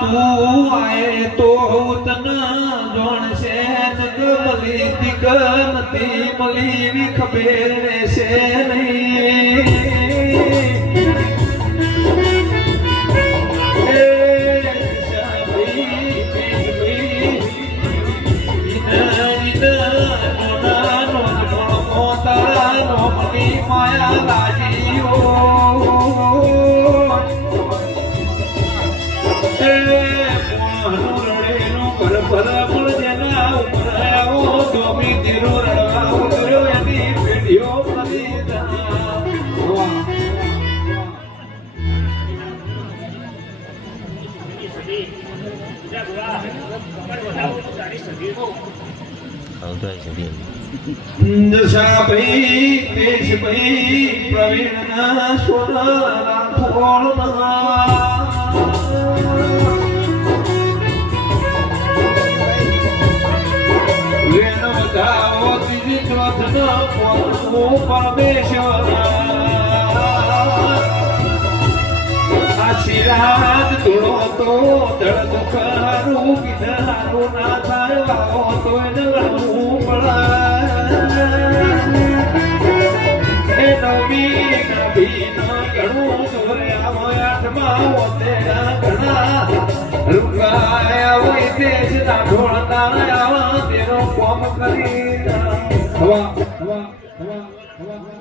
તું આયે તો તને જોણશે મલી તીક નથી મલી વી ખબર રહેશે નહીં માયા લાજીઓ દશાભાઈ દેશભાઈ પ્રવીણના સોના ફોળના વેણ વધાવો ત્રીજી ચોથના પોતનું પરમેશ્વર આશીર્વાદ તોડો તો દળ દુખારું વિધાનું ના થાય વાવો તો એને લડવું પડે નવી નવી ઘણું દોર્યા આઠમાં ઓતેરા ઘણા રૂપાયા હોય દેશ ના ઢોળતા આવા તેનો કોમ કરી હવા હવા હવા હવા